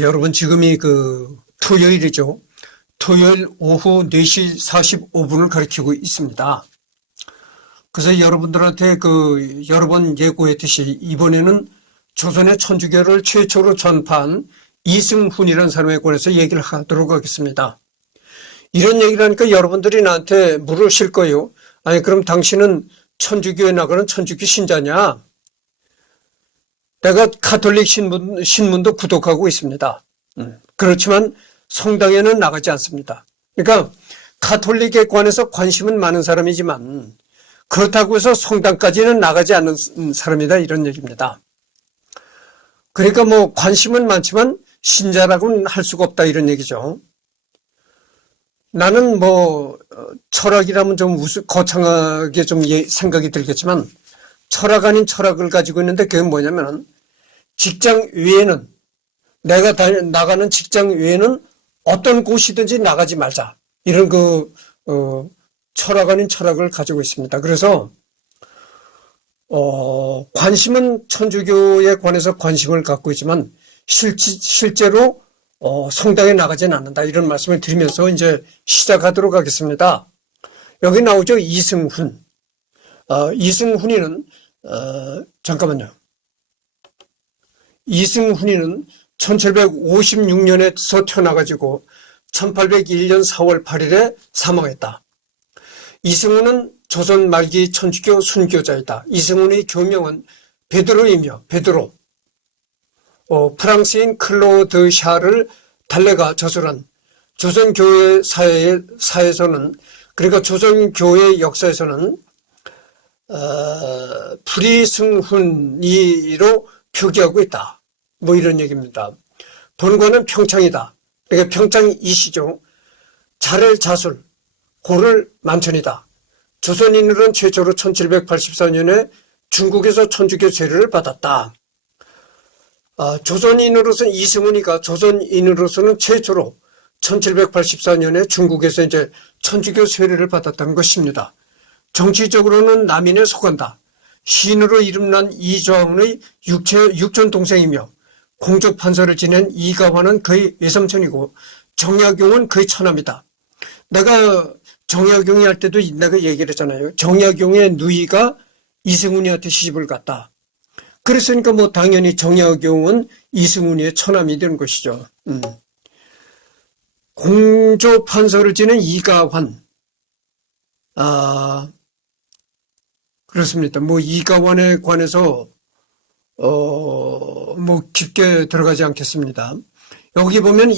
여러분 지금이 토요일이죠. 토요일 오후 4시 45분을 가리키고 있습니다. 그래서 여러분들한테 여러 번 예고했듯이 이번에는 조선의 천주교를 최초로 전파한 이승훈이라는 사람에 관해서 얘기를 하도록 하겠습니다. 이런 얘기를 하니까 여러분들이 나한테 물으실 거예요. 아니 그럼 당신은 천주교에 나가는 천주교 신자냐? 내가 가톨릭 신문도 구독하고 있습니다. 그렇지만 성당에는 나가지 않습니다. 그러니까 가톨릭에 관해서 관심은 많은 사람이지만 그렇다고 해서 성당까지는 나가지 않는 사람이다, 이런 얘기입니다. 그러니까 관심은 많지만 신자라고는 할 수가 없다, 이런 얘기죠. 나는 철학이라면 좀 거창하게 좀 생각이 들겠지만 철학 아닌 철학을 가지고 있는데 그게 뭐냐면은 직장 외에는 내가 나가는 직장 외에는 어떤 곳이든지 나가지 말자, 이런 철학 아닌 철학을 가지고 있습니다. 그래서 관심은 천주교에 관해서 관심을 갖고 있지만 실제로 성당에 나가지는 않는다, 이런 말씀을 드리면서 이제 시작하도록 하겠습니다. 여기 나오죠, 이승훈. 이승훈이는 잠깐만요. 이승훈이는 1756년에서 태어나가지고 1801년 4월 8일에 사망했다. 이승훈은 조선 말기 천주교 순교자이다. 이승훈의 교명은 베드로이며 베드로. 프랑스인 클로드 샤를 달레가 저술한 조선교회 사에서는, 그러니까 조선교회 역사에서는 불이승훈이로 표기하고 있다, 이런 얘기입니다. 본관은 평창이다. 그러니까 평창이시죠. 자를 자술, 고를 만천이다. 조선인으로는 최초로 1784년에 중국에서 천주교 세례를 받았다. 조선인으로서는 이승훈이가 조선인으로서는 최초로 1784년에 중국에서 이제 천주교 세례를 받았다는 것입니다. 정치적으로는 남인에 속한다. 시인으로 이름난 이좌원의 육촌 동생이며 공적 판서를 지낸 이가환은 그의 외삼촌이고 정약용은 그의 처남이다. 내가 정약용이 할 때도 내가 얘기를 했잖아요. 정약용의 누이가 이승훈이한테 시집을 갔다. 그랬으니까 당연히 정약용은 이승훈이의 처남이 되는 것이죠. 공조 판서를 지낸 이가환. 그렇습니다. 이가환에 관해서 깊게 들어가지 않겠습니다. 여기 보면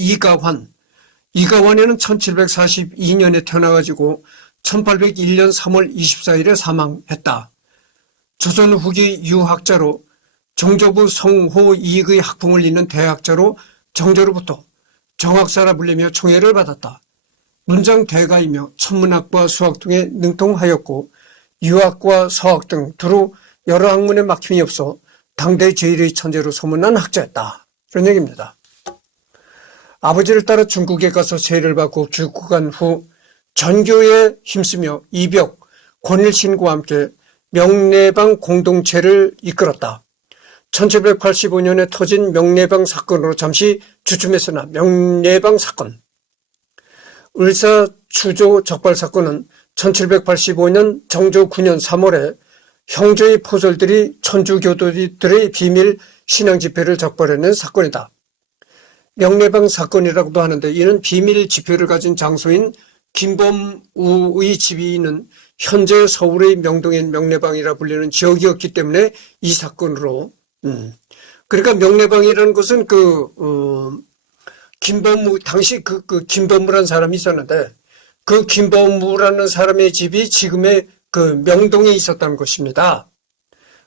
이가환에는 1742년에 태어나가지고 1801년 3월 24일에 사망했다. 조선 후기 유학자로 정조부 성호 이익의 학풍을 잇는 대학자로 정조로부터 정학사라 불리며 총애를 받았다. 문장 대가이며 천문학과 수학 등에 능통하였고 유학과 서학 등 두루 여러 학문에 막힘이 없어 당대 제일의 천재로 소문난 학자였다, 이런 얘기입니다. 아버지를 따라 중국에 가서 세례를 받고 귀국한 후 전교에 힘쓰며 이벽, 권일신과 함께 명례방 공동체를 이끌었다. 1785년에 터진 명례방 사건으로 잠시 주춤했으나 명례방 사건, 을사추조 적발 사건은 1785년 정조 9년 3월에 형제의 포졸들이 천주교도들의 비밀 신앙 집회를 적발해낸 사건이다. 명례방 사건이라고도 하는데 이는 비밀 집회를 가진 장소인 김범우의 집이 있는 현재 서울의 명동인 명례방이라 불리는 지역이었기 때문에 이 사건으로 그러니까 명례방이라는 것은 김범우, 당시 김범우라는 사람이 있었는데 그 김범우라는 사람의 집이 지금의 명동에 있었다는 것입니다.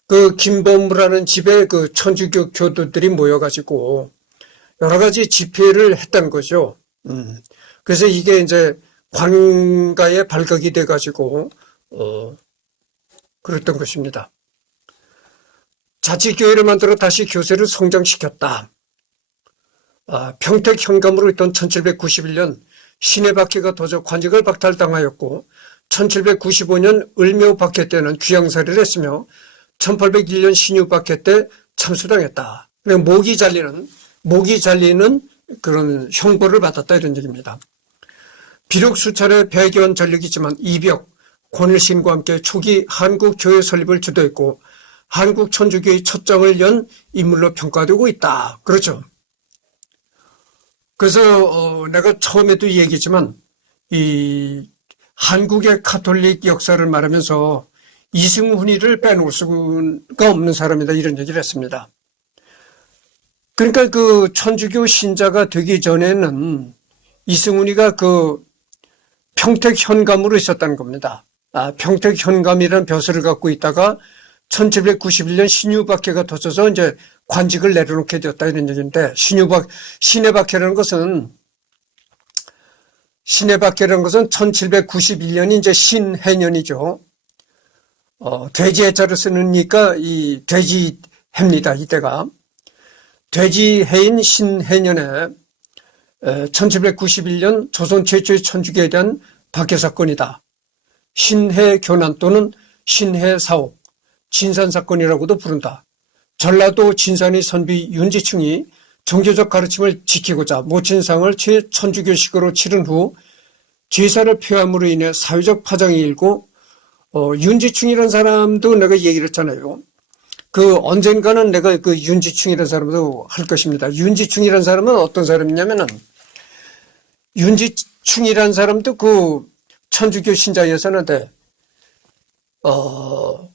그 김범우라는 집에 천주교 교도들이 모여가지고 여러 가지 집회를 했다는 거죠. 그래서 이게 이제 관가에 발각이 돼가지고 그랬던 것입니다. 자치교회를 만들어 다시 교세를 성장시켰다. 평택 현감으로 있던 1791년 신해박해가 터져 관직을 박탈당하였고 1795년 을묘박해 때는 귀양살이를 했으며 1801년 신유박해 때 참수당했다. 목이 잘리는 목이 잘리는 그런 형벌을 받았다 이런 얘기입니다. 비록 수차례 배교한 전력이지만 이벽, 권일신과 함께 초기 한국 교회 설립을 주도했고 한국 천주교의 첫 장을 연 인물로 평가되고 있다. 그렇죠. 그래서 내가 처음에도 얘기했지만 이 한국의 가톨릭 역사를 말하면서 이승훈이를 빼놓을 수가 없는 사람이다 이런 얘기를 했습니다. 그러니까 그 천주교 신자가 되기 전에는 이승훈이가 그 평택 현감으로 있었다는 겁니다. 평택 현감이라는 벼슬을 갖고 있다가 1791년 신유박해가 터져서 이제 관직을 내려놓게 되었다 이런 얘기인데 신해박해라는 것은 1791년이 이제 신해년이죠. 돼지해자를 쓰니까 이 돼지해입니다. 이때가. 돼지해인 신해년에 1791년 조선 최초의 천주교에 대한 박해 사건이다. 신해 교난 또는 신해 사옥, 진산 사건이라고도 부른다. 전라도 진산의 선비 윤지충이 종교적 가르침을 지키고자 모친상을 최천주교식으로 치른 후 제사를 표함으로 인해 사회적 파장이 일고 윤지충이라는 사람도 내가 얘기를 했잖아요. 그 언젠가는 내가 그 윤지충이라는 사람도 할 것입니다. 윤지충이라는 사람은 어떤 사람이냐면은 윤지충이라는 사람도 그 천주교 신자였었는데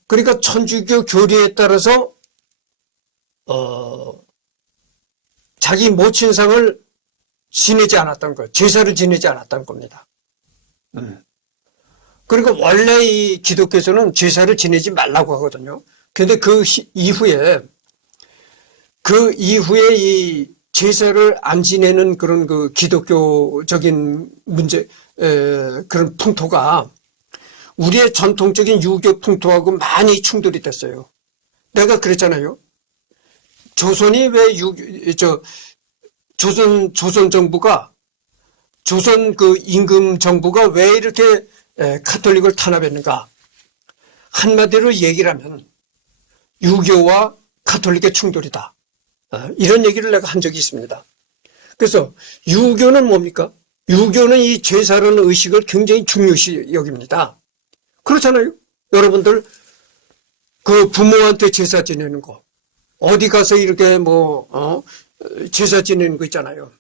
그러니까 천주교 교리에 따라서 자기 모친상을 지내지 않았던 거예요. 제사를 지내지 않았던 겁니다. 그러니까 원래 이 기독교에서는 제사를 지내지 말라고 하거든요. 그런데 그 이후에 이 제사를 안 지내는 그런 그 기독교적인 문제, 그런 풍토가 우리의 전통적인 유교 풍토하고 많이 충돌이 됐어요. 내가 그랬잖아요. 조선이 왜 조선 정부가 조선 그 임금 정부가 왜 이렇게 가톨릭을 탄압했는가? 한마디로 얘기를 하면 유교와 가톨릭의 충돌이다. 이런 얘기를 내가 한 적이 있습니다. 그래서 유교는 뭡니까? 유교는 이 제사라는 의식을 굉장히 중요시 여깁니다. 그렇잖아요. 여러분들 그 부모한테 제사 지내는 거 어디 가서 이렇게 제사 지내는 거 있잖아요.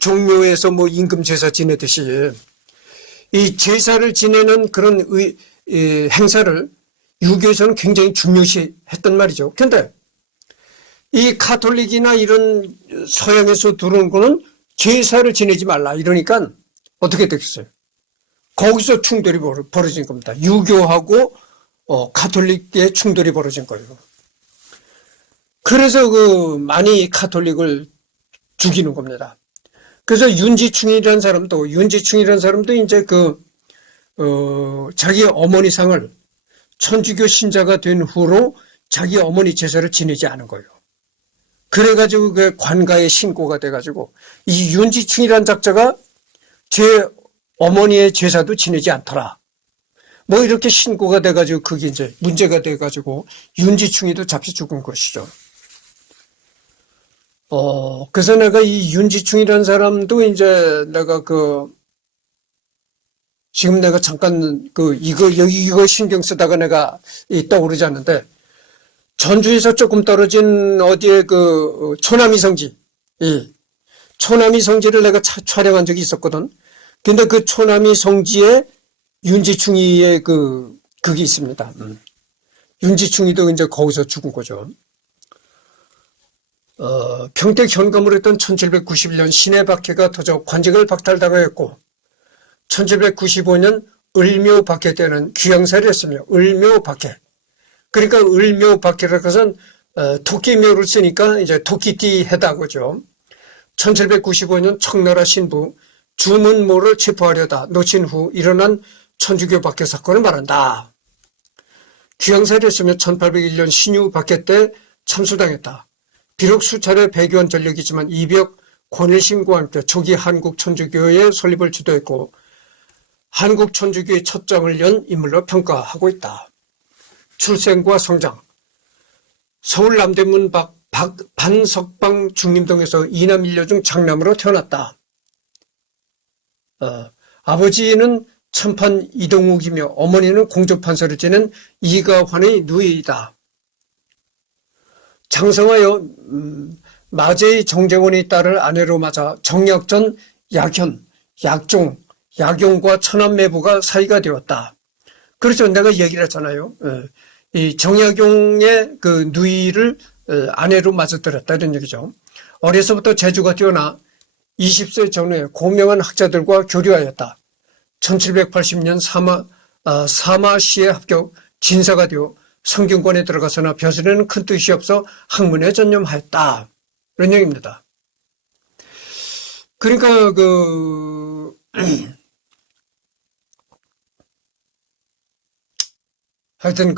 종묘에서 임금 제사 지내듯이 이 제사를 지내는 그런 행사를 유교에서는 굉장히 중요시 했단 말이죠. 그런데 이 가톨릭이나 이런 서양에서 들어온 거는 제사를 지내지 말라 이러니까 어떻게 되겠어요? 거기서 충돌이 벌어진 겁니다. 유교하고 가톨릭의 충돌이 벌어진 거예요. 그래서 많이 가톨릭을 죽이는 겁니다. 그래서 윤지충이라는 사람도 이제 자기 어머니 상을 천주교 신자가 된 후로 자기 어머니 제사를 지내지 않은 거예요. 그래가지고 그 관가에 신고가 돼가지고 이 윤지충이라는 작자가 제 어머니의 제사도 지내지 않더라. 이렇게 신고가 돼가지고 그게 이제 문제가 돼가지고 윤지충이도 잡혀 죽은 것이죠. 그래서 내가 이 윤지충이라는 사람도 이제 내가 지금 내가 잠깐 이거 신경 쓰다가 내가 떠오르지 않는데 전주에서 조금 떨어진 어디에 초남이 성지, 초남이 성지를 내가 촬영한 적이 있었거든. 근데 그 초남이 성지에 윤지충이의 그게 있습니다. 윤지충이도 이제 거기서 죽은 거죠. 평택 현감으로 했던 1791년 신해박해가 터져 관직을 박탈당하였고 1795년 을묘박해 때는 귀양살이를 했으며 을묘박해. 그러니까 을묘박해라는 것은 토끼묘를 쓰니까 이제 토끼띠 해다 그죠. 1795년 청나라 신부 주문모를 체포하려다 놓친 후 일어난 천주교 박해 사건을 말한다. 귀양살이를 했으며 1801년 신유 박해 때 참수당했다. 비록 수차례 배교한 전력이지만 이벽 권일신과 함께 초기 한국 천주교의 설립을 주도했고 한국 천주교의 첫 장을 연 인물로 평가하고 있다. 출생과 성장. 서울 남대문 반석방 중림동에서 이남 일녀 중 장남으로 태어났다. 아버지는 천판 이동욱이며 어머니는 공조판서를 지낸 이가환의 누이이다. 장성하여 마제의 정재원의 딸을 아내로 맞아 정약전 약현, 약종, 약용과 천안매부가 사이가 되었다. 그렇죠. 내가 얘기를 했잖아요. 이 정약용의 그 누이를 아내로 맞아들였다 이런 얘기죠. 어려서부터 재주가 뛰어나 20세 전후에 고명한 학자들과 교류하였다. 1780년 사마시에 합격 진사가 되어 성균관에 들어가서나 벼슬에는 큰 뜻이 없어 학문에 전념하였다. 이런 얘기입니다. 그러니까 하여튼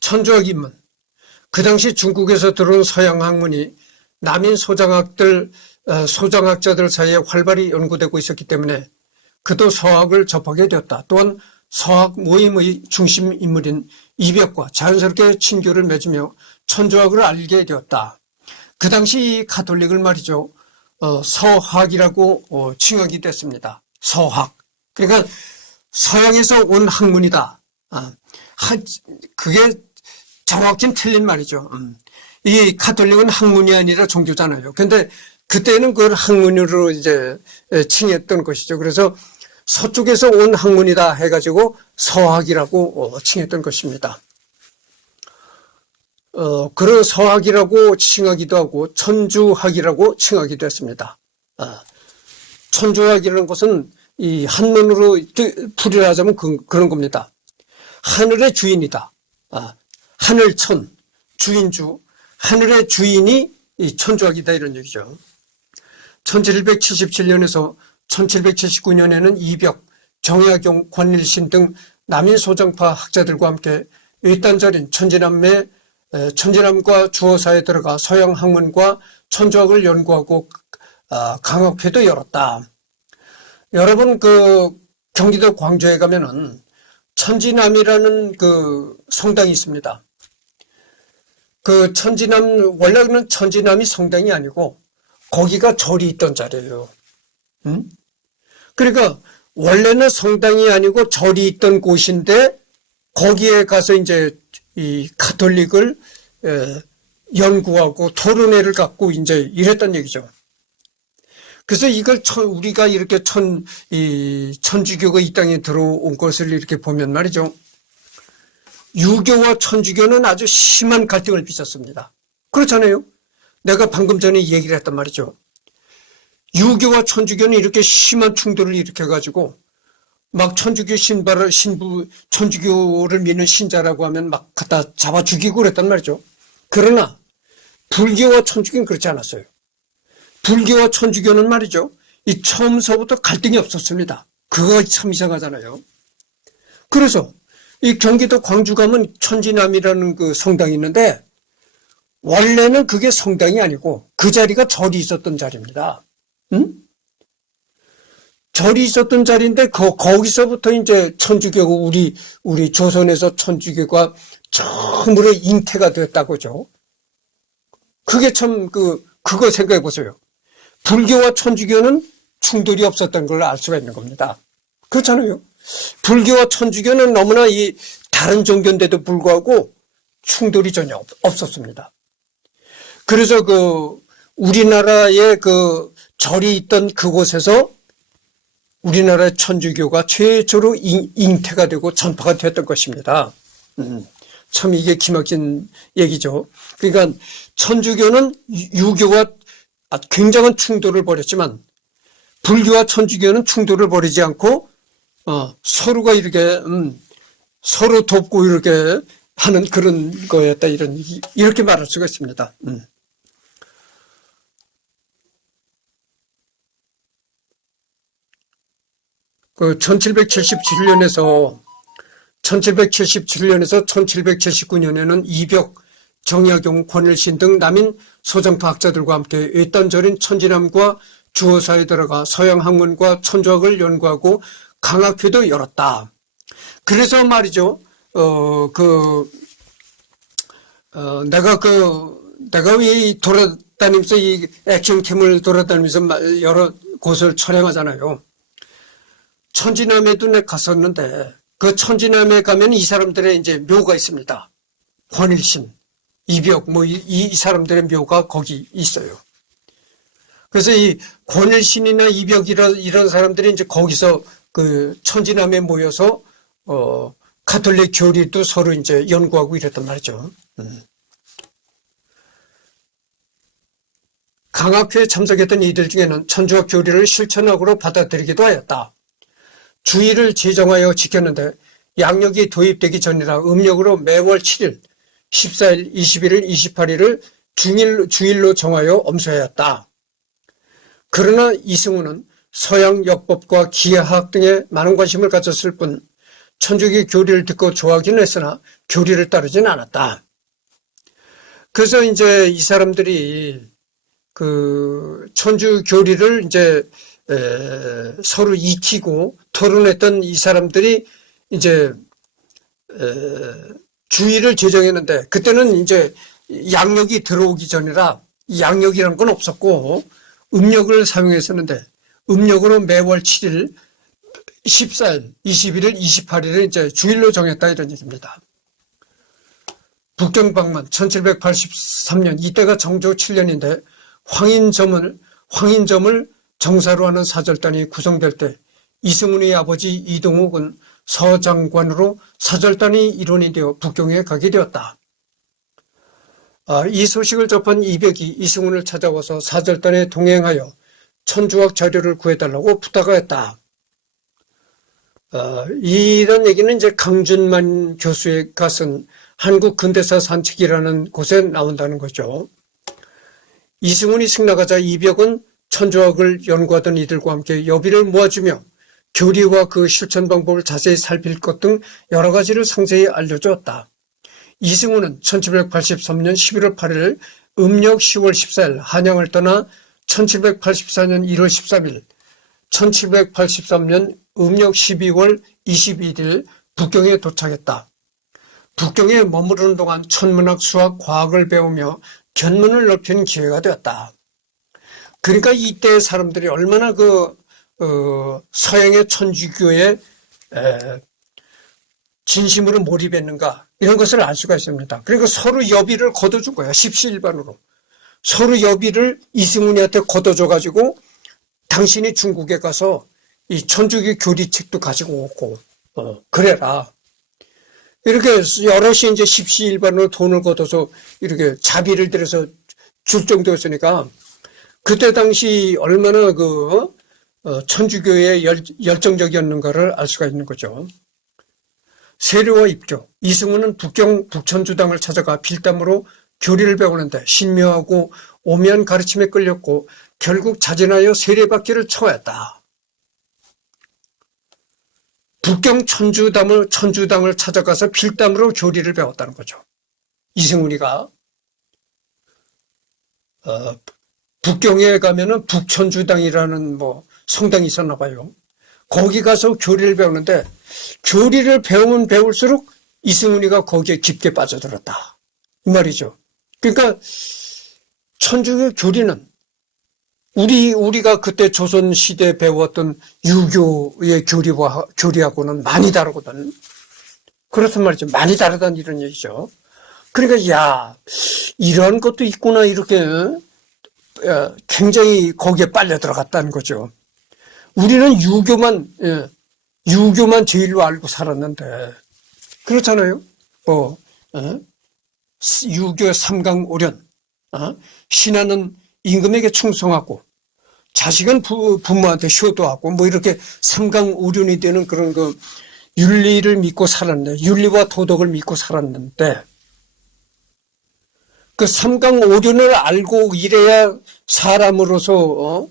천주학 입문. 그 당시 중국에서 들어온 서양 학문이 남인 소장학자들 사이에 활발히 연구되고 있었기 때문에 그도 서학을 접하게 되었다. 또한 서학 모임의 중심 인물인 이벽과 자연스럽게 친교를 맺으며 천주학을 알게 되었다. 그 당시 이 가톨릭을 말이죠. 서학이라고 칭하게 됐습니다. 서학. 그러니까 서양에서 온 학문이다. 그게 정확히는 틀린 말이죠. 이 가톨릭은 학문이 아니라 종교잖아요. 근데 그때는 그걸 학문으로 이제 칭했던 것이죠. 그래서 서쪽에서 온 학문이다 해가지고 서학이라고 칭했던 것입니다. 그런 서학이라고 칭하기도 하고 천주학이라고 칭하기도 했습니다. 천주학이라는 것은 이 한문으로 풀이를 하자면 그런 겁니다. 하늘의 주인이다. 하늘천, 주인주, 하늘의 주인이 이 천주학이다 이런 얘기죠. 1777년에서 1779년에는 이벽, 정약용, 권일신 등 남인 소정파 학자들과 함께 외딴절인 천지남과 주어사에 들어가 서양 학문과 천주학을 연구하고 강학회도 열었다. 여러분 경기도 광주에 가면은 천지남이라는 성당이 있습니다. 원래는 천지남이 성당이 아니고 거기가 절이 있던 자리예요. 그러니까 원래는 성당이 아니고 절이 있던 곳인데 거기에 가서 이제 이 가톨릭을 연구하고 토론회를 갖고 이제 이랬단 얘기죠. 그래서 이걸 우리가 이렇게 천주교가 이 땅에 들어온 것을 이렇게 보면 말이죠. 유교와 천주교는 아주 심한 갈등을 빚었습니다. 그렇잖아요. 내가 방금 전에 얘기를 했단 말이죠. 유교와 천주교는 이렇게 심한 충돌을 일으켜가지고 막 천주교를 믿는 신자라고 하면 막 갖다 잡아 죽이고 그랬단 말이죠. 그러나 불교와 천주교는 그렇지 않았어요. 불교와 천주교는 말이죠. 이 처음서부터 갈등이 없었습니다. 그거 참 이상하잖아요. 그래서 이 경기도 광주 가면 천지남이라는 성당이 있는데 원래는 그게 성당이 아니고 그 자리가 절이 있었던 자리입니다. 절이 있었던 자리인데 거기서부터 이제 천주교가 우리 조선에서 천주교가 처음으로 잉태가 됐다고죠. 그게 참 그거 생각해 보세요. 불교와 천주교는 충돌이 없었던 걸 알 수가 있는 겁니다. 그렇잖아요. 불교와 천주교는 너무나 이 다른 종교인데도 불구하고 충돌이 전혀 없었습니다. 그래서 우리나라에 절이 있던 그곳에서 우리나라의 천주교가 최초로 잉태가 되고 전파가 됐던 것입니다. 참 이게 기막힌 얘기죠. 그러니까 천주교는 유교와 굉장한 충돌을 벌였지만 불교와 천주교는 충돌을 벌이지 않고 서로가 이렇게 서로 돕고 이렇게 하는 그런 거였다 이렇게 말할 수가 있습니다. 1777년에서 1779년에는 이벽, 정약용, 권일신 등 남인 소정파 학자들과 함께 외딴절인 천지남과 주어사에 들어가 서양 학문과 천주학을 연구하고 강학회도 열었다. 그래서 말이죠. 내가 이 돌아다니면서 이 액션캠을 돌아다니면서 여러 곳을 촬영하잖아요. 천지남에도 내가 갔었는데 그 천지남에 가면 이 사람들의 이제 묘가 있습니다. 권일신, 이벽, 이 사람들의 묘가 거기 있어요. 그래서 이 권일신이나 이벽 이런 사람들이 이제 거기서 그 천지남에 모여서, 가톨릭 교리도 서로 이제 연구하고 이랬단 말이죠. 강학회에 참석했던 이들 중에는 천주학 교리를 실천학으로 받아들이기도 하였다. 주의를 제정하여 지켰는데 양력이 도입되기 전이라 음력으로 매월 7일, 14일, 21일, 28일을 주일로 정하여 엄수하였다. 그러나 이승우는 서양 역법과 기하학 등에 많은 관심을 가졌을 뿐 천주교 교리를 듣고 좋아하긴 했으나 교리를 따르진 않았다. 그래서 이제 이 사람들이 그 천주 교리를 이제 서로 익히고 토론했던 이 사람들이 이제 주의를 제정했는데 그때는 이제 양력이 들어오기 전이라 양력이라는 건 없었고 음력을 사용했었는데 음력으로 매월 7일, 14일, 21일, 28일을 이제 주일로 정했다 이런 얘기입니다. 북경방문 1783년 이때가 정조 7년인데 황인점을 정사로 하는 사절단이 구성될 때 이승훈의 아버지 이동욱은 서장관으로 사절단이 일원이 되어 북경에 가게 되었다. 이 소식을 접한 이벽이 이승훈을 찾아와서 사절단에 동행하여 천주학 자료를 구해달라고 부탁했다. 이런 얘기는 이제 강준만 교수가 쓴 한국 근대사 산책이라는 곳에 나온다는 거죠. 이승훈이 승낙하자 이벽은 천주학을 연구하던 이들과 함께 여비를 모아주며 교리와 그 실천 방법을 자세히 살필 것 등 여러 가지를 상세히 알려주었다. 이승훈은 1783년 11월 8일 음력 10월 14일 한양을 떠나 1784년 1월 13일, 1783년 음력 12월 21일 북경에 도착했다. 북경에 머무르는 동안 천문학, 수학, 과학을 배우며 견문을 넓히는 기회가 되었다. 그러니까 이때 사람들이 얼마나 서양의 천주교에 진심으로 몰입했는가 이런 것을 알 수가 있습니다. 그러니까 서로 여비를 걷어준 거야. 십시일반으로. 서로 여비를 이승훈이한테 걷어줘가지고 당신이 중국에 가서 이 천주교 교리책도 가지고 오고 그래라. 이렇게 여럿이 이제 십시일반으로 돈을 걷어서 이렇게 자비를 들여서 줄 정도였으니까 그때 당시 얼마나 천주교에 열정적이었는가를 알 수가 있는 거죠. 세례와 입교. 이승훈은 북경 북천주당을 찾아가 빌담으로 교리를 배우는데 신묘하고 오묘한 가르침에 끌렸고 결국 자진하여 세례받기를 청하였다. 북경 천주당을 찾아가서 빌담으로 교리를 배웠다는 거죠. 이승훈이가 북경에 가면은 북천주당이라는 성당이 있었나 봐요. 거기 가서 교리를 배우는데 교리를 배우면 배울수록 이승훈이가 거기에 깊게 빠져들었다. 이 말이죠. 그러니까 천주교 교리는 우리가 그때 조선시대에 배웠던 유교의 교리하고는 많이 다르거든. 그렇단 말이죠. 많이 다르다는 이런 얘기죠. 그러니까 이런 것도 있구나 이렇게 굉장히 거기에 빨려 들어갔다는 거죠. 우리는 유교만 제일로 알고 살았는데 그렇잖아요. 유교 삼강오련, 신하는 임금에게 충성하고 자식은 부모한테 효도하고 이렇게 삼강오륜이 되는 그런 윤리를 믿고 살았는데 윤리와 도덕을 믿고 살았는데 그 삼강오륜을 알고 이래야 사람으로서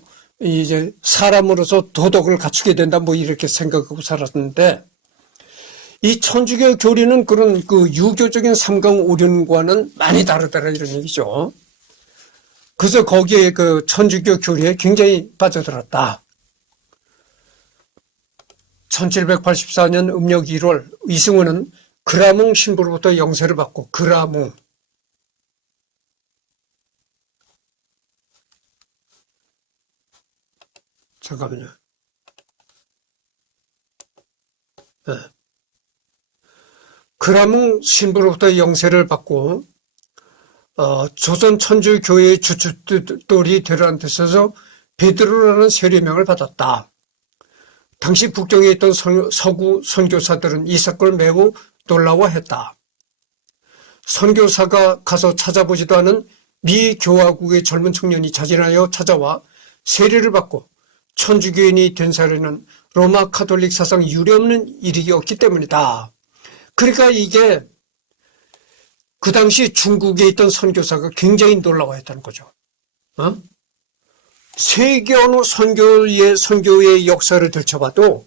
도덕을 갖추게 된다 이렇게 생각하고 살았는데 이 천주교 교리는 그런 유교적인 삼강오륜과는 많이 다르다라 이런 얘기죠. 그래서 거기에 천주교 교리에 굉장히 빠져들었다. 1784년 음력 1월 이승훈은 그라몽 신부로부터 영세를 받고, 그라몽. 잠깐만요. 네. 그라몽 신부로부터 영세를 받고, 조선 천주교회의 주춧돌이 되라는 뜻에서 베드로라는 세례명을 받았다. 당시 북경에 있던 서구 선교사들은 이 사건을 매우 놀라워했다. 선교사가 가서 찾아보지도 않은 미 교화국의 젊은 청년이 자진하여 찾아와 세례를 받고 천주교인이 된 사례는 로마 카톨릭 사상 유례없는 일이었기 때문이다. 그러니까 이게 그 당시 중국에 있던 선교사가 굉장히 놀라워했다는 거죠. 세계 어느 선교의 역사를 들춰봐도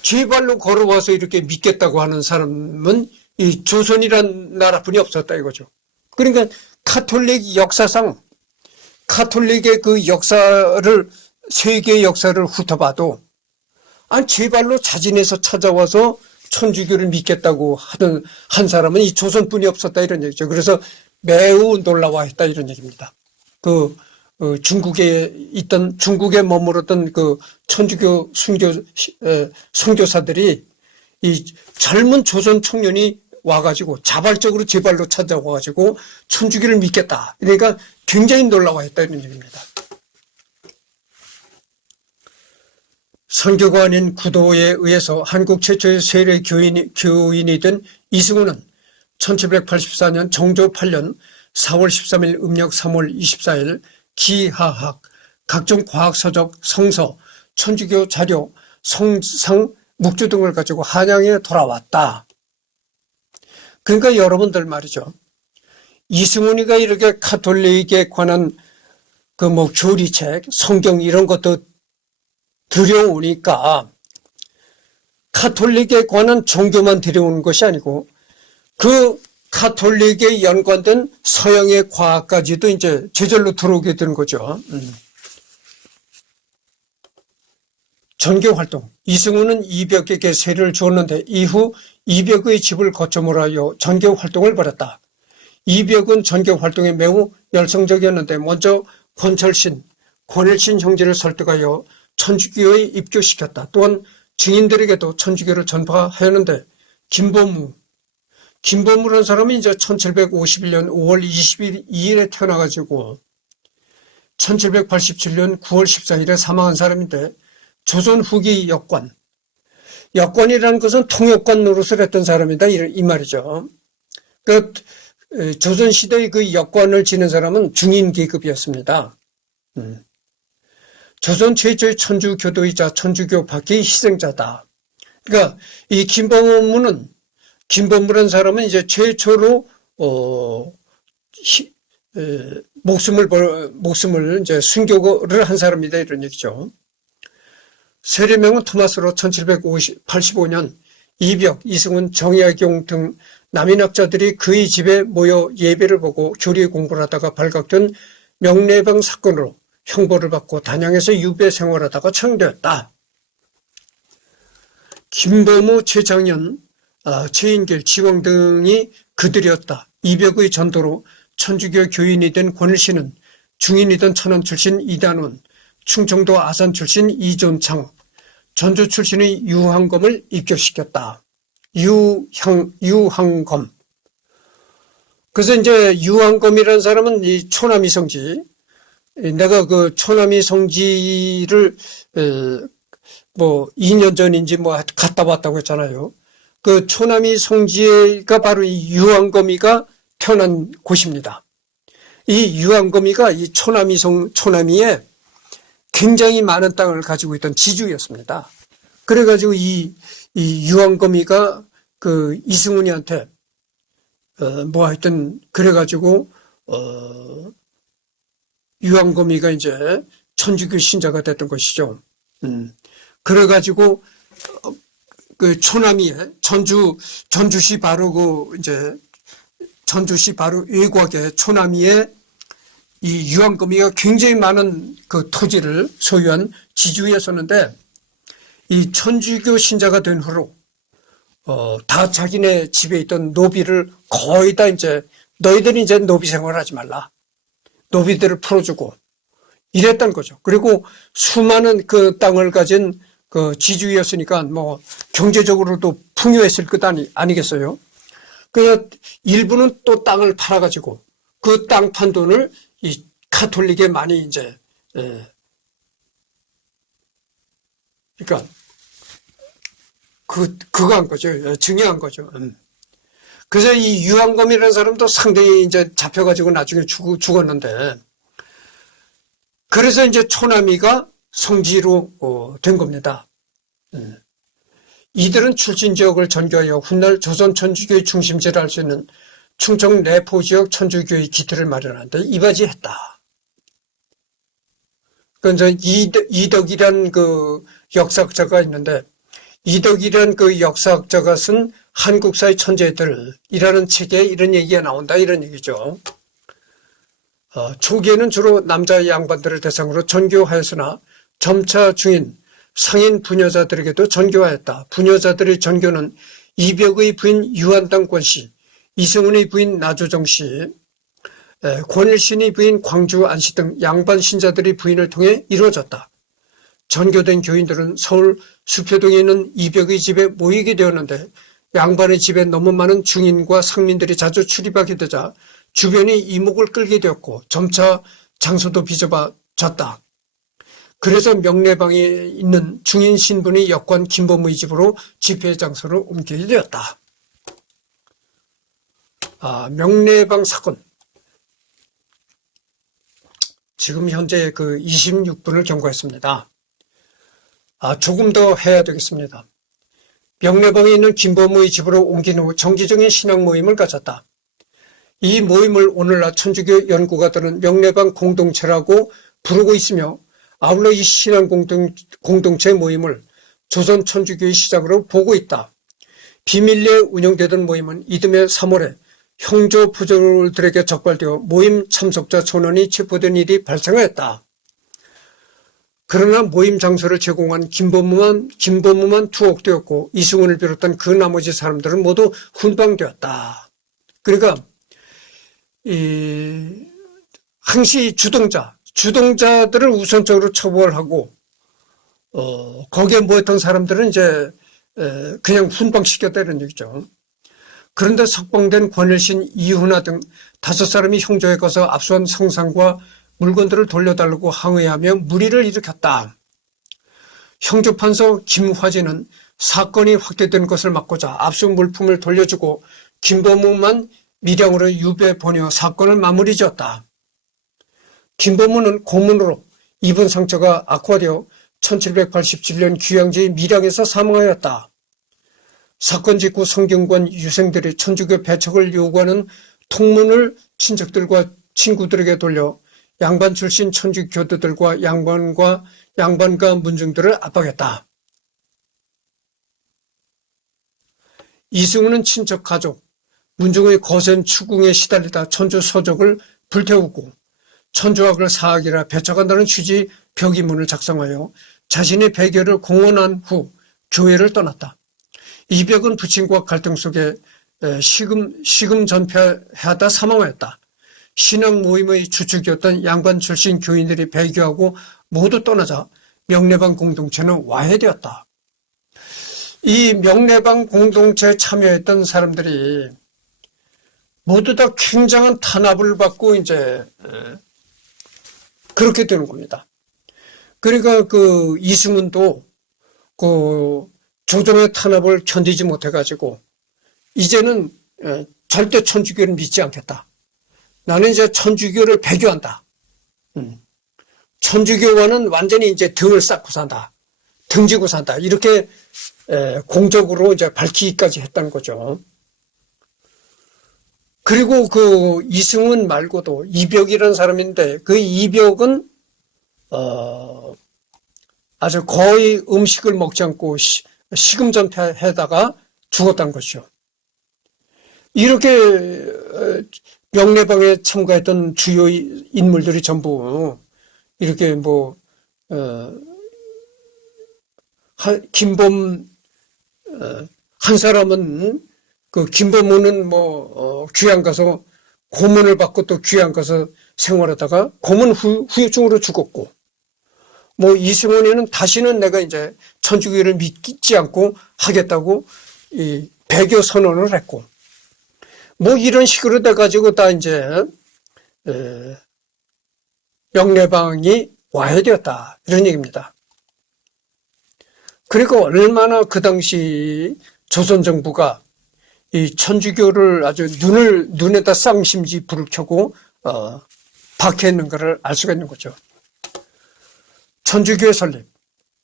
제 발로 걸어와서 이렇게 믿겠다고 하는 사람은 이 조선이란 나라뿐이 없었다 이거죠. 그러니까 카톨릭 역사상 카톨릭의 그 역사를 세계의 역사를 훑어봐도 제 발로 자진해서 찾아와서 천주교를 믿겠다고 한 사람은 이 조선뿐이 없었다 이런 얘기죠. 그래서 매우 놀라워했다 이런 얘기입니다. 중국에 머물었던 그 천주교 선교사들이 이 젊은 조선 청년이 와가지고 자발적으로 제 발로 찾아와가지고 천주교를 믿겠다. 그러니까 굉장히 놀라워했다 이런 얘기입니다. 선교관인 구도에 의해서 한국 최초의 세례 교인이 된 이승우는 1784년 정조 8년 4월 13일 음력 3월 24일 기하학, 각종 과학서적, 성서, 천주교 자료, 성상, 묵주 등을 가지고 한양에 돌아왔다. 그러니까 여러분들 말이죠. 이승훈이가 이렇게 카톨릭에 관한 교리책, 성경 이런 것도 들여오니까 카톨릭에 관한 종교만 들여오는 것이 아니고 그 카톨릭에 연관된 서양의 과학까지도 이제 제절로 들어오게 되는 거죠. 전교활동. 이승우는 이벽에게 세례를 주었는데 이후 이벽의 집을 거점으로 하여 전교활동을 벌였다. 이벽은 전교활동에 매우 열성적이었는데 먼저 권일신 형제를 설득하여 천주교에 입교시켰다. 또한 증인들에게도 천주교를 전파하였는데 김보무라는 사람은 이제 1751년 5월 22일에 태어나가지고 1787년 9월 14일에 사망한 사람인데 조선 후기 여권이라는 것은 통역관 노릇을 했던 사람이다 이 말이죠. 조선 시대의 그 여권을 지낸 사람은 중인 계급이었습니다. 조선 최초의 천주교도이자 천주교 박해의 희생자다. 그러니까 이 김보무라는 사람은 이제 최초로 목숨을 이제 순교를 한 사람이다 이런 얘기죠. 세례명은 토마스로 1785년 이벽, 이승훈, 정약용 등 남인학자들이 그의 집에 모여 예배를 보고 교리 공부를 하다가 발각된 명례방 사건으로 형벌을 받고 단양에서 유배 생활하다가 처형되었다. 김보무, 최장현, 최인길, 지광 등이 그들이었다. 이벽의 전도로 천주교 교인이 된 권일신은 중인이던 천안 출신 이단원, 충청도 아산 출신 이존창, 전주 출신의 유항검을 입교시켰다. 유항검. 그래서 이제 유항검이라는 사람은 이 초남이 성지, 내가 그 초남이 성지를 2년 전인지 갔다 왔다고 했잖아요. 그 초남이 성지가 바로 이 유항검이가 태어난 곳입니다. 이 유항검이가 이 초남이에 굉장히 많은 땅을 가지고 있던 지주였습니다. 그래가지고 이 유항검이가 그 이승훈이한테 하여튼 그래가지고 유항검이가 이제 천주교 신자가 됐던 것이죠. 그래가지고 그 초남이에 전주시 바로 전주시 바로 외곽에 초남이에 이 유항검이가 굉장히 많은 그 토지를 소유한 지주였었는데 이 천주교 신자가 된 후로 다 자기네 집에 있던 노비를 거의 다 이제 너희들이 이제 노비 생활하지 말라. 노비들을 풀어주고 이랬던 거죠. 그리고 수많은 그 땅을 가진 그 지주였으니까 뭐 경제적으로도 풍요했을 것 아니겠어요? 그 일부는 또 땅을 팔아가지고 그 땅 판 돈을 이 카톨릭에 많이 이제 그러니까 그거 한 거죠. 증여한 거죠. 그래서 이 유한검이라는 사람도 상당히 이제 잡혀가지고 나중에 죽었는데, 그래서 이제 초남이가 성지로 된 겁니다. 이들은 출신 지역을 전교하여 훗날 조선 천주교의 중심지를 할 수 있는 충청 내포 지역 천주교의 기틀을 마련하는데 이바지했다. 그래서 이덕이란 그 역사학자가 있는데, 이덕이란 그 역사학자가 쓴 한국사의 천재들이라는 책에 이런 얘기가 나온다, 이런 얘기죠. 초기에는 주로 남자 양반들을 대상으로 전교하였으나 점차 중인 상인 부녀자들에게도 전교하였다. 부녀자들의 전교는 이벽의 부인 유한당 권씨, 이승훈의 부인 나조정씨, 권일신의 부인 광주 안씨 등 양반 신자들의 부인을 통해 이루어졌다. 전교된 교인들은 서울 수표동에 있는 이벽의 집에 모이게 되었는데, 양반의 집에 너무 많은 중인과 상민들이 자주 출입하게 되자 주변이 이목을 끌게 되었고 점차 장소도 빚어졌다. 그래서 명례방에 있는 중인 신분의 역관 김범의 집으로 집회 장소를 옮기게 되었다. 명례방 사건. 지금 현재 그 26분을 경과했습니다. 조금 더 해야 되겠습니다. 명례방에 있는 김범의 집으로 옮긴 후 정기적인 신앙 모임을 가졌다. 이 모임을 오늘날 천주교 연구가들은 명례방 공동체라고 부르고 있으며, 아울러 이 신앙 공동체 모임을 조선 천주교의 시작으로 보고 있다. 비밀리에 운영되던 모임은 이듬해 3월에 형조 부조들에게 적발되어 모임 참석자 전원이 체포된 일이 발생하였다. 그러나 모임 장소를 제공한 김범무만 투옥되었고 이승훈을 비롯한 그 나머지 사람들은 모두 훈방되었다. 그러니까 항시 주동자들을 우선적으로 처벌하고 거기에 모였던 사람들은 이제 그냥 훈방시켰다, 이런 얘기죠. 그런데 석방된 권일신, 이훈아 등 5사람이 형조에 가서 압수한 성상과 물건들을 돌려달라고 항의하며 물의를 일으켰다. 형조판서 김화진은 사건이 확대된 것을 막고자 압수 물품을 돌려주고 김범무만 밀양으로 유배 보내어 사건을 마무리 지었다. 김범무는 고문으로 입은 상처가 악화되어 1787년 귀양지 밀양에서 사망하였다. 사건 직후 성균관 유생들이 천주교 배척을 요구하는 통문을 친척들과 친구들에게 돌려 양반 출신 천주 교도들과 양반과 문중들을 압박했다. 이승훈은 친척 가족, 문중의 거센 추궁에 시달리다 천주 서적을 불태우고 천주학을 사학이라 배척한다는 취지 벽의문을 작성하여 자신의 배교를 공언한 후 교회를 떠났다. 이 벽은 부친과 갈등 속에 시금 전폐하다 사망하였다. 신앙 모임의 주축이었던 양반 출신 교인들이 배교하고 모두 떠나자 명례방 공동체는 와해되었다. 이 명례방 공동체에 참여했던 사람들이 모두 다 굉장한 탄압을 받고 이제 그렇게 되는 겁니다. 그러니까 그 이승훈도 그 조정의 탄압을 견디지 못해가지고 이제는 절대 천주교를 믿지 않겠다. 나는 이제 천주교를 배교한다. 천주교와는 완전히 이제 등을 쌓고 산다. 등지고 산다. 이렇게 공적으로 이제 밝히기까지 했다는 거죠. 그리고 그 이승훈 말고도 이벽이라는 사람인데 그 이벽은 아주 거의 음식을 먹지 않고 식음전폐에다가 죽었다는 것이죠. 이렇게 명례방에 참가했던 주요 인물들이 전부 이렇게 한 사람은 그 김범우는 귀양 가서 고문을 받고 또 귀양 가서 생활하다가 고문 후유증으로 죽었고, 이승훈이는 다시는 내가 이제 천주교를 믿지 않고 하겠다고 이 배교 선언을 했고, 이런 식으로 돼가지고 다 이제 영례방이 와야 되었다, 이런 얘기입니다. 그리고 얼마나 그 당시 조선 정부가 이 천주교를 아주 눈에다 쌍심지 불을 켜고 박해했는가를 알 수가 있는 거죠. 천주교의 설립.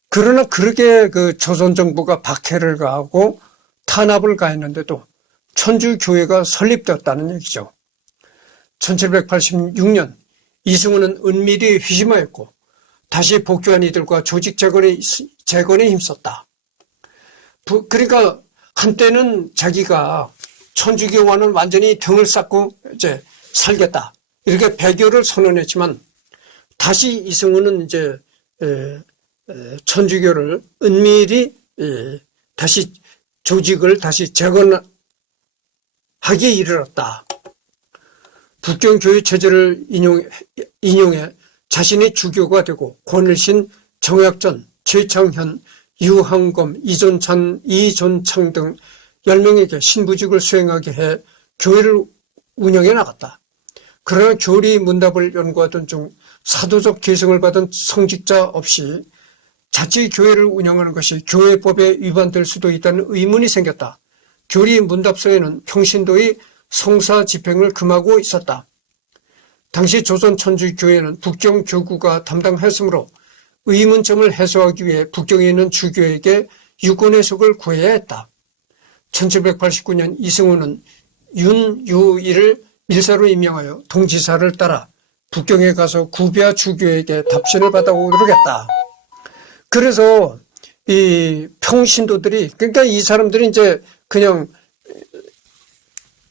그러나 그렇게 그 조선 정부가 박해를 가하고 탄압을 가했는데도 천주교회가 설립되었다는 얘기죠. 1786년 이승우는 은밀히 회심하였고 다시 복귀한 이들과 조직 재건에 힘썼다. 그러니까 한때는 자기가 천주교와는 완전히 등을 쌓고 이제 살겠다, 이렇게 배교를 선언했지만 다시 이승우는 이제 천주교를 은밀히 다시 조직을 다시 재건하기에 이르렀다. 북경교회 체제를 인용해 자신이 주교가 되고 권일신, 정약전, 최창현, 유항검, 이존창 등 10명에게 신부직을 수행하게 해 교회를 운영해 나갔다. 그러나 교리 문답을 연구하던 중 사도적 계승을 받은 성직자 없이 자칫 교회를 운영하는 것이 교회법에 위반될 수도 있다는 의문이 생겼다. 교리 문답서에는 평신도의 성사 집행을 금하고 있었다. 당시 조선 천주교회는 북경 교구가 담당했으므로 의문점을 해소하기 위해 북경에 있는 주교에게 유권 해석을 구해야 했다. 1789년 이승우는 윤유일을 밀사로 임명하여 동지사를 따라 북경에 가서 구비아 주교에게 답신을 받아오도록 했다. 그래서 이 평신도들이, 그러니까 이 사람들이 이제 그냥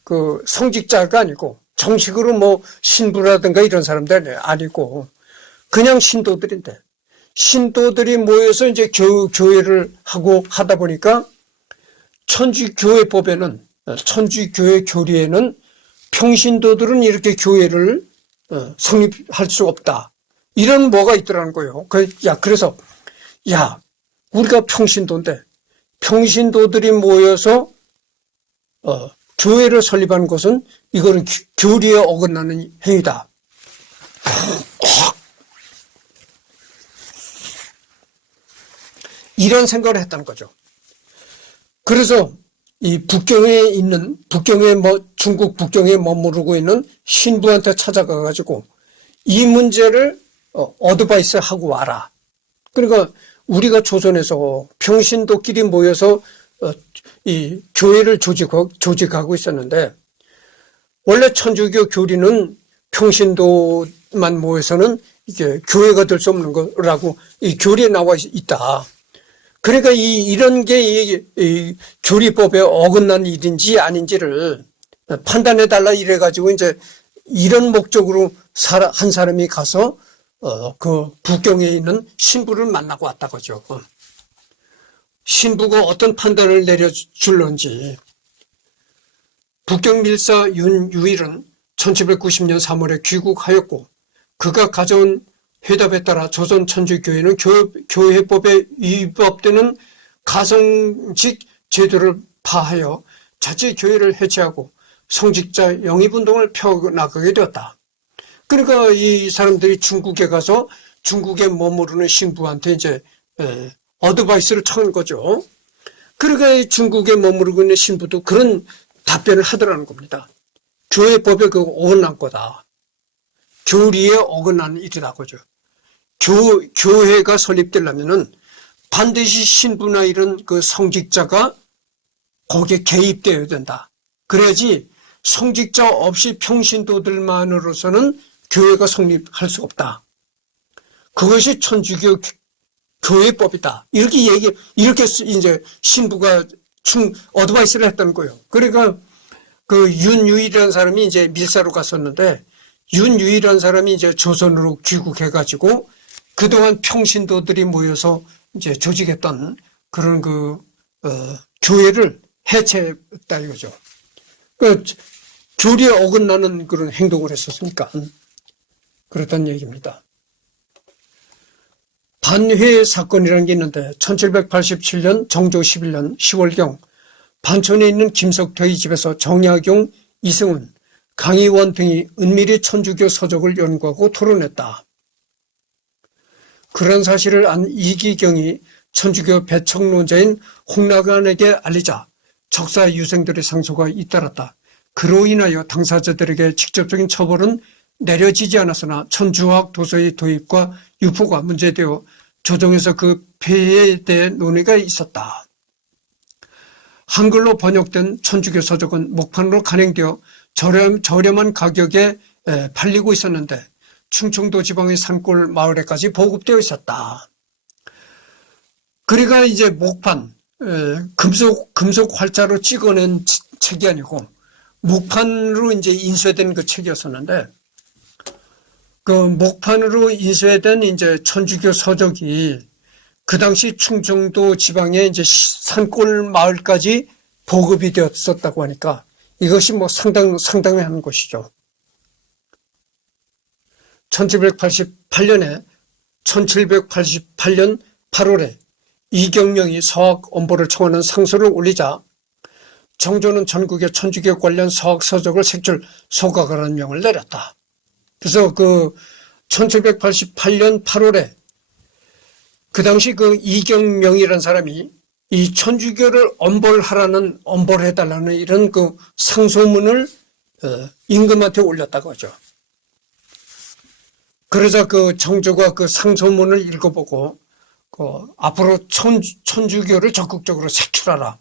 그 성직자가 아니고 정식으로 신부라든가 이런 사람들 아니고 그냥 신도들인데, 신도들이 모여서 이제 교회를 하고 하다 보니까 천주교회법에는, 천주교회 교리에는 평신도들은 이렇게 교회를 성립할 수 없다, 이런 뭐가 있더라는 거예요. 그래서 우리가 평신도인데 평신도들이 모여서 교회를 설립하는 것은 이거는 교리에 어긋나는 행위다. 이런 생각을 했다는 거죠. 그래서 이 북경에 중국 북경에 머무르고 있는 신부한테 찾아가 가지고 이 문제를 어드바이스 하고 와라. 그러니까 우리가 조선에서 평신도끼리 모여서 이 교회를 조직하고 있었는데, 원래 천주교 교리는 평신도만 모여서는 이게 교회가 될 수 없는 거라고 이 교리에 나와 있다. 그러니까 이런 게 이 교리법에 어긋난 일인지 아닌지를 판단해 달라 이래 가지고 이제 이런 목적으로 한 사람이 가서 그 북경에 있는 신부를 만나고 왔다 그죠. 신부가 어떤 판단을 내려줄런지. 북경 밀사 윤유일은 1790년 3월에 귀국하였고 그가 가져온 회답에 따라 조선 천주교회는 교회법에 위법되는 가성직 제도를 파하여 자체 교회를 해체하고 성직자 영입운동을 펴나가게 되었다. 그러니까 이 사람들이 중국에 가서 중국에 머무르는 신부한테 이제 어드바이스를 청한 거죠. 그러니까 중국에 머무르고 있는 신부도 그런 답변을 하더라는 겁니다. 교회법에 그거 어긋난 거다. 교리에 어긋나는 일이다 그죠. 교회가 설립되려면은 반드시 신부나 이런 그 성직자가 거기에 개입되어야 된다. 그래야지 성직자 없이 평신도들만으로서는 교회가 성립할 수 없다. 그것이 천주교 교회법이다. 이렇게 이제 신부가 어드바이스를 했다는 거예요. 그러니까 그 윤유일이라는 사람이 이제 밀사로 갔었는데, 윤유일이라는 사람이 이제 조선으로 귀국해가지고 그동안 평신도들이 모여서 이제 조직했던 그런 교회를 해체했다 이거죠. 그 교리에 어긋나는 그런 행동을 했었으니까 그렇다는 얘기입니다. 반회 사건이라는 게 있는데 1787년 정조 11년 10월경 반천에 있는 김석태의 집에서 정약용, 이승훈, 강희원 등이 은밀히 천주교 서적을 연구하고 토론했다. 그런 사실을 안 이기경이 천주교 배척론자인 홍락안에게 알리자 적사 유생들의 상소가 잇따랐다. 그로 인하여 당사자들에게 직접적인 처벌은 내려지지 않았으나 천주학 도서의 도입과 유포가 문제되어 조정에서 그 폐해에 대해 논의가 있었다. 한글로 번역된 천주교 서적은 목판으로 간행되어 저렴한 가격에 팔리고 있었는데 충청도 지방의 산골 마을에까지 보급되어 있었다. 그러니까 이제 목판, 금속 활자로 찍어낸 책이 아니고 목판으로 이제 인쇄된 그 책이었었는데 그 목판으로 인쇄된 이제 천주교 서적이 그 당시 충청도 지방의 이제 산골 마을까지 보급이 되었었다고 하니까 이것이 뭐 상당한 것이죠. 1788년 8월에 이경명이 서학 엄보를 청하는 상소를 올리자 정조는 전국의 천주교 관련 서학 서적을 색출 소각하라는 명을 내렸다. 그래서 그 1788년 8월에 그 당시 그 이경명이라는 사람이 이 천주교를 엄벌해달라는 이런 그 상소문을 임금한테 올렸다고 하죠. 그러자 그 정조가 그 상소문을 읽어보고 앞으로 천주교를 적극적으로 색출하라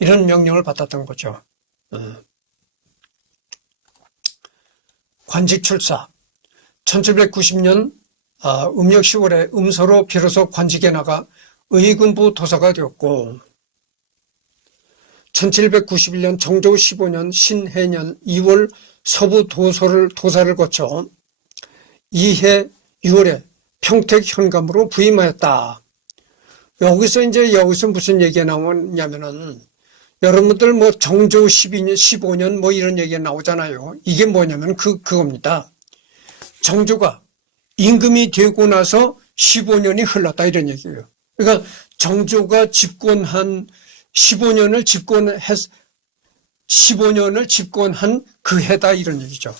이런 명령을 받았던 거죠. 관직 출사 1790년 음력 10월에 음서로 비로소 관직에 나가 의군부 도사가 되었고 1791년 정조 15년 신해년 2월 서부 도사를 거쳐 이해 6월에 평택 현감으로 부임하였다. 여기서 무슨 얘기가 나오냐면은 여러분들 뭐 정조 12년, 15년 뭐 이런 얘기가 나오잖아요. 이게 뭐냐면 그겁니다. 정조가 임금이 되고 나서 15년이 흘렀다 이런 얘기예요. 그러니까 정조가 집권한 15년을 집권한 그 해다 이런 얘기죠.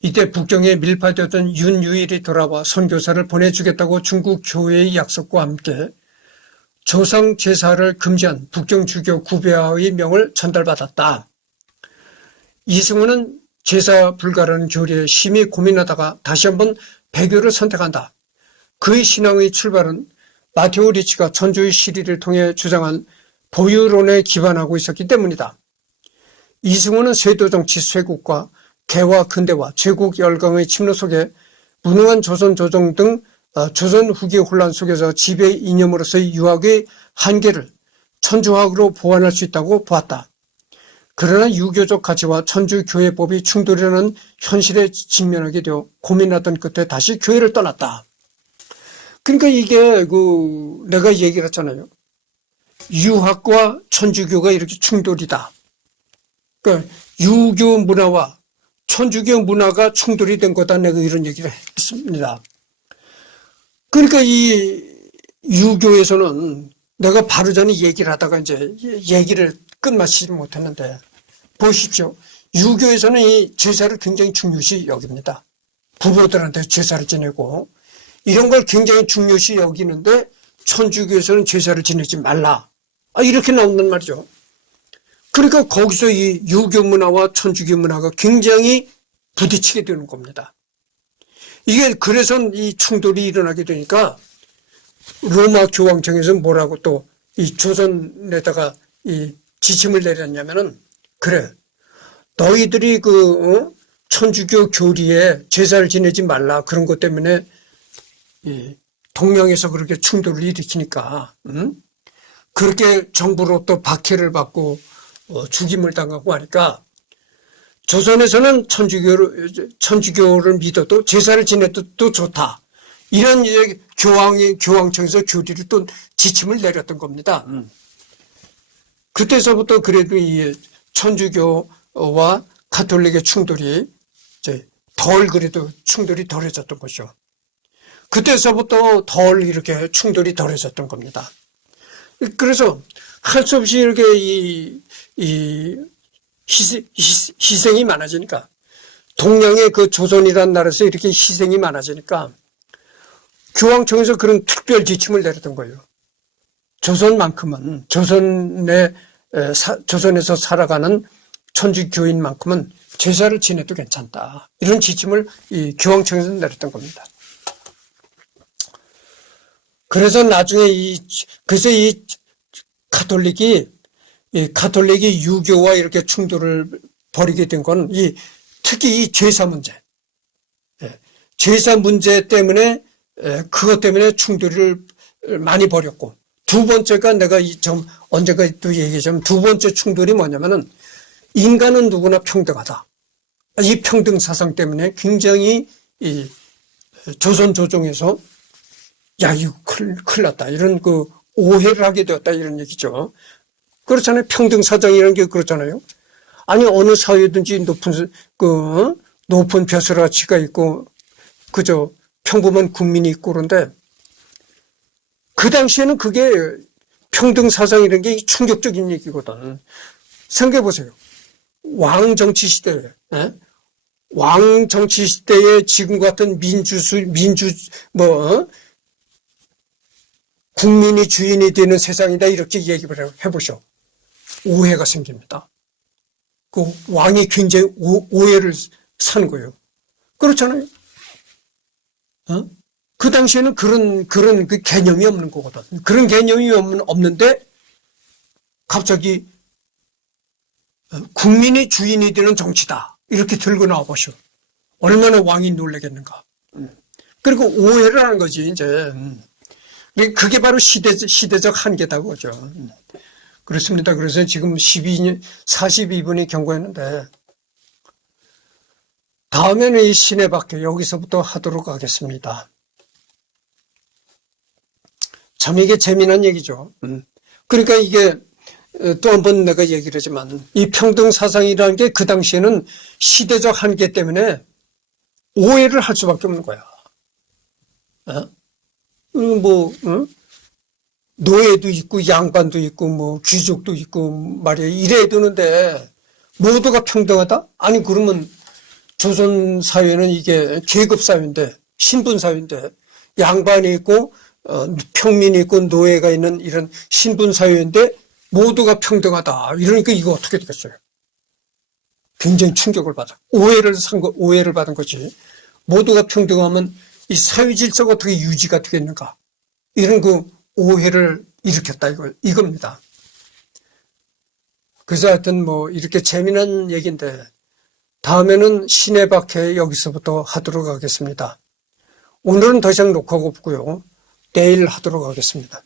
이때 북경에 밀파되었던 윤유일이 돌아와 선교사를 보내주겠다고 중국 교회의 약속과 함께 조상 제사를 금지한 북경 주교 구배하의 명을 전달받았다. 이승훈은 제사 불가라는 교리에 심히 고민하다가 다시 한번 배교를 선택한다. 그의 신앙의 출발은 마테오 리치가 천주의 시리를 통해 주장한 보유론에 기반하고 있었기 때문이다. 이승훈은 세도정치 쇄국과 개화 근대화, 제국 열강의 침노 속에 무능한 조선 조정 등 조선 후기 혼란 속에서 지배 이념으로서의 유학의 한계를 천주학으로 보완할 수 있다고 보았다. 그러나 유교적 가치와 천주교회법이 충돌이라는 현실에 직면하게 되어 고민하던 끝에 다시 교회를 떠났다. 그러니까 이게 내가 얘기를 했잖아요. 유학과 천주교가 이렇게 충돌이다. 그러니까 유교 문화와 천주교 문화가 충돌이 된 거다. 내가 이런 얘기를 했습니다. 그러니까 이 유교에서는 내가 바로 전에 얘기를 하다가 이제 얘기를 끝마치지 못했는데 보십시오. 유교에서는 이 제사를 굉장히 중요시 여깁니다. 부모들한테 제사를 지내고 이런 걸 굉장히 중요시 여기는데 천주교에서는 제사를 지내지 말라. 이렇게 나온단 말이죠. 그러니까 거기서 이 유교 문화와 천주교 문화가 굉장히 부딪히게 되는 겁니다. 이게 그래서 이 충돌이 일어나게 되니까 로마 교황청에서 뭐라고 또 이 조선에다가 이 지침을 내렸냐면은 그래 너희들이 천주교 교리에 제사를 지내지 말라 그런 것 때문에 이 동양에서 그렇게 충돌을 일으키니까 그렇게 정부로부터 박해를 받고 죽임을 당하고 하니까 조선에서는 천주교를 믿어도 제사를 지내도 좋다 이런 이제 교황청에서 교리를 또 지침을 내렸던 겁니다. 그때서부터 그래도 이 천주교와 가톨릭의 충돌이 이제 그래도 충돌이 덜해졌던 거죠. 그때서부터 이렇게 충돌이 덜해졌던 겁니다. 그래서 할 수 없이 이렇게 희생이 많아지니까, 동양의 그 조선이라는 나라에서 이렇게 희생이 많아지니까 교황청에서 그런 특별 지침을 내렸던 거예요. 조선만큼은, 조선에서 살아가는 천주교인만큼은 제사를 지내도 괜찮다, 이런 지침을 이 교황청에서 내렸던 겁니다. 그래서 나중에 그래서 이 가톨릭이 유교와 이렇게 충돌을 벌이게 된 건 특히 이 제사 문제, 제사 문제 때문에, 그것 때문에 충돌을 많이 벌였고, 두 번째가 내가 언젠가 또 얘기했지만, 두 번째 충돌이 뭐냐면은, 인간은 누구나 평등하다. 이 평등 사상 때문에 굉장히 이 조선 조정에서 야, 이거 큰일 났다, 이런 그 오해를 하게 되었다, 이런 얘기죠. 그렇잖아요. 평등 사상이라는 게 그렇잖아요. 아니, 어느 사회든지 높은 벼슬아치가 있고, 그저 평범한 국민이 있고, 그런데 그 당시에는 그게 평등 사상이라는 게 충격적인 얘기거든. 생각해 보세요. 왕 정치 시대에 지금 같은 국민이 주인이 되는 세상이다, 이렇게 얘기를 해보셔. 오해가 생깁니다. 그 왕이 굉장히 오해를 사는 거예요. 그렇잖아요. 그 당시에는 그런 그 개념이 없는 거거든. 그런 개념이 없는데 갑자기 국민이 주인이 되는 정치다, 이렇게 들고 나와 보시오. 얼마나 왕이 놀라겠는가. 그리고 오해를 하는 거지, 이제. 그게 바로 시대적 한계다, 그죠. 그렇습니다. 그래서 지금 42분이 경고했는데, 다음에는 이 시내밖에 여기서부터 하도록 하겠습니다. 참 이게 재미난 얘기죠. 그러니까 이게 또 한 번 내가 얘기를 하지만, 이 평등 사상이라는 게 그 당시에는 시대적 한계 때문에 오해를 할 수밖에 없는 거야. 노예도 있고 양반도 있고 귀족도 있고 말이야, 이래야 되는데 모두가 평등하다? 아니, 그러면 조선 사회는 이게 계급 사회인데, 신분 사회인데, 양반이 있고 평민이 있고 노예가 있는 이런 신분 사회인데 모두가 평등하다, 이러니까 이거 어떻게 되겠어요? 굉장히 충격을 받아. 오해를 받은 거지. 모두가 평등하면 이 사회 질서가 어떻게 유지가 되겠는가, 이런 그 오해를 일으켰다, 이겁니다. 그래서 하여튼 이렇게 재미난 얘기인데, 다음에는 시내박해 여기서부터 하도록 하겠습니다. 오늘은 더 이상 녹화가 없고요. 내일 하도록 하겠습니다.